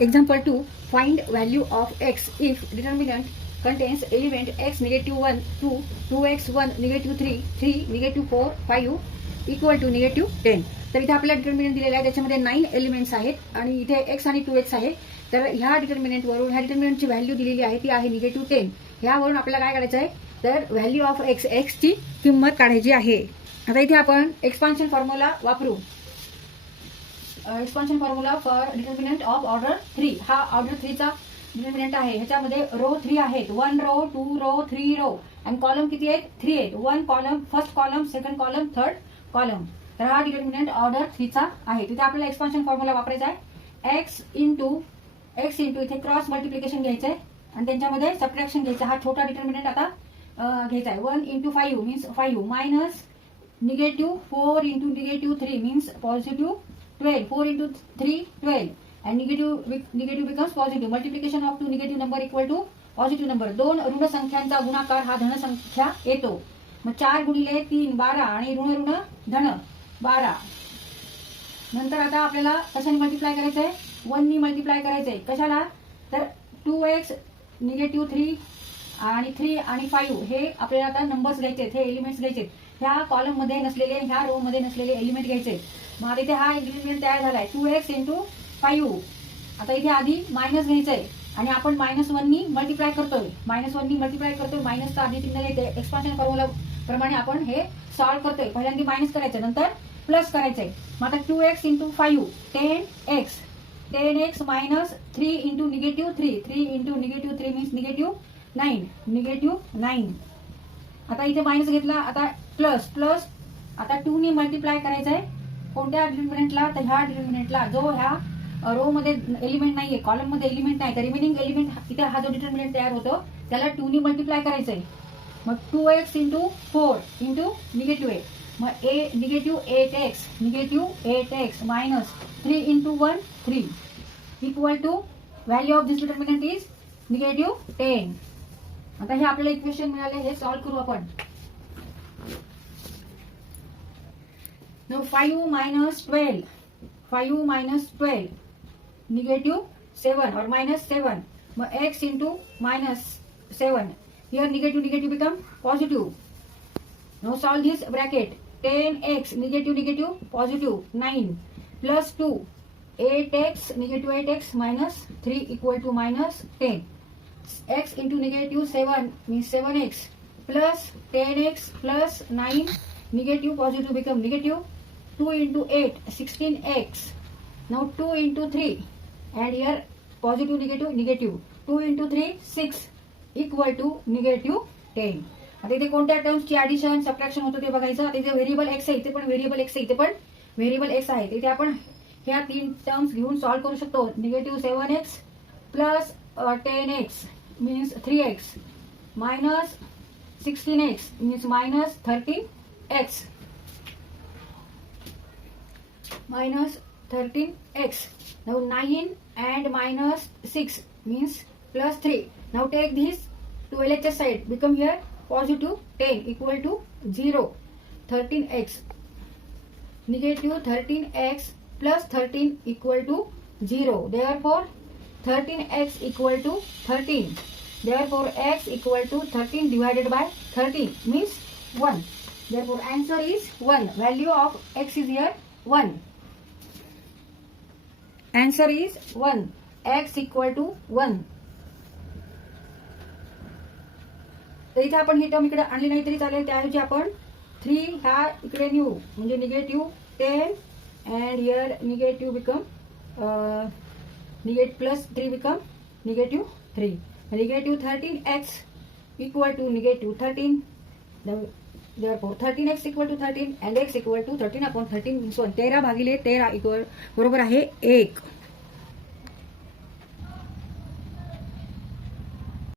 Example 2. Find value of x if determinant contains element x negative 1, 2, 2x 1, negative 3, 3, negative 4, 5 equal to negative 10. तर इथे आपल्याला determinant दिलेला आहे, त्याच्यामध्ये 9 एलिमेंट्स आहेत आणि इथे x आणि 2x आहे. तर ह्या डिटर्मिनंटवरून ह्या डिटर्मिनंटची व्हॅल्यू दिलेली आहे ती आहे निगेटिव्ह 10. ह्यावरून आपल्याला काय करायचं आहे, तर व्हॅल्यू ऑफ x ची किंमत काढायची आहे. आता इथे आपण एक्सपान्शन फॉर्म्युला वापरू. Expansion formula for determinant of order 3. हा ऑर्डर 3 चा डिटर्मिनंट आहे. ह्याच्यामध्ये रो 3 आहेत, 1 रो, 2 रो, 3 रो आणि कॉलम किती आहेत, 3 आहेत. 1 column, first column, second column, third column. तर हा डिटर्मिनंट ऑर्डर 3 चा आहे. तिथे आपल्याला एक्सपान्शन फॉर्म्युला वापरायचा आहे. x इंटू इथे क्रॉस मल्टिप्लिकेशन घ्यायचं आहे आणि त्यांच्यामध्ये सबट्रॅक्शन घ्यायचं. हा छोटा डिटर्मिनंट आता घ्यायचा आहे. 1 into 5 means 5 minus negative 4 into negative 3 means positive 12. 4 into 3, 12. And negative becomes positive. Multiplication of two negative number equal to positive number. दोन ऋण संख्यांचा गुणाकार हा धन संख्या येतो. मग 4 गुणिले 3 12 आणि ऋण ऋण धन 12. नंतर आता आपल्याला कशाने मल्टिप्लाय करायचंय, 1 नी मल्टिप्लाय करायचंय. कशाला, तर 2x निगेटिव्ह 3 आणि 3 आणि 5 हे आपल्याला आता नंबर्स घ्यायचे, हे एलिमेंट्स घ्यायचे. ह्या कॉलम मध्ये नसलेले, ह्या रो मध्ये नसलेले एलिमेंट घ्यायचे. मग आता इथे हा एलिमेंट तयार झालाय 2x इंटू 5. आता इथे आधी मायनस घ्यायचंय आणि आपण -1 नी मल्टिप्लाय करतोय. मायनसचा आधी चिन्ह घ्यायचंय. एक्सपान्शन फॉर्म्युला प्रमाणे आपण हे सॉल्व्ह करतोय. पहिल्यांदा मायनस करायचं, नंतर प्लस करायचंय. मग आता 2x into 5 10x minus 3 into negative 3 into negative 3 means negative 9. आता इथे मायनस घेतला, आता प्लस आता 2 नी मल्टिप्लाय करायचंय. कोणत्या डिटर्मिनंटला, तर ह्या डिटर्मिनंटला जो ह्या रो मध्ये एलिमेंट नाहीये, कॉलम मध्ये एलिमेंट नाही, तर रिमेनिंग एलिमेंट इथे हा जो डिटर्मिनंट तयार होतो त्याला 2 नी मल्टिप्लाय करायचंय. मग 2x इंटू 4 इंटू निगेटिव्ह 8. मग negative 8x minus 3 into 1 3 equal to value of this determinant is negative 10. आता हे आपल्याला इक्वेशन मिळाले, हे सॉल्व्ह करू आपण. Now 5 minus 12 negative 7 or minus 7. But x into minus 7. Here negative become positive. Now solve this bracket. 10x negative positive 9 plus 2 8x negative 8x minus 3 equal to minus 10. X into negative 7 means 7x plus 10x plus 9 negative positive become negative. 2 into 8 16x. Now 2 into 3 and here positive negative 2 into 3 6 equal to negative 10. आता इथे कोणत्या टर्म्सची addition subtraction होतं ते बघायचं. आता इथे variable x आहे, इथे पण व्हेरिएबल x आहे, इथे पण व्हेरिएबल x आहे. इथे आपण ह्या 3 टर्म्स घेऊन सॉल्व्ह करू शकतो. Negative 7x plus 10x means 3x minus 16x means minus 13x minus 13x. Now 9 and minus 6 means plus 3. Now take this to LHS side, become here positive 10 equal to 0. 13x negative 13x plus 13 equal to 0. Therefore 13x equal to 13. Therefore x equal to 13 divided by 13 means 1. Therefore answer is 1. Value of x is here 1. Answer is 1. X equal to 1. तर इथे आपण ही term इकडे आणली नाही तरी चालेल. त्याऐवजी आपण 3 ह्या इकडे नेऊ, म्हणजे negative 10 and here negative become plus 3 become negative 3. Negative 13x equal to negative 13. Therefore 13x equal to 13 and x equal to 13 upon 13 means 1. 13 भागिले 13 इक्वल बरोबर आहे 1.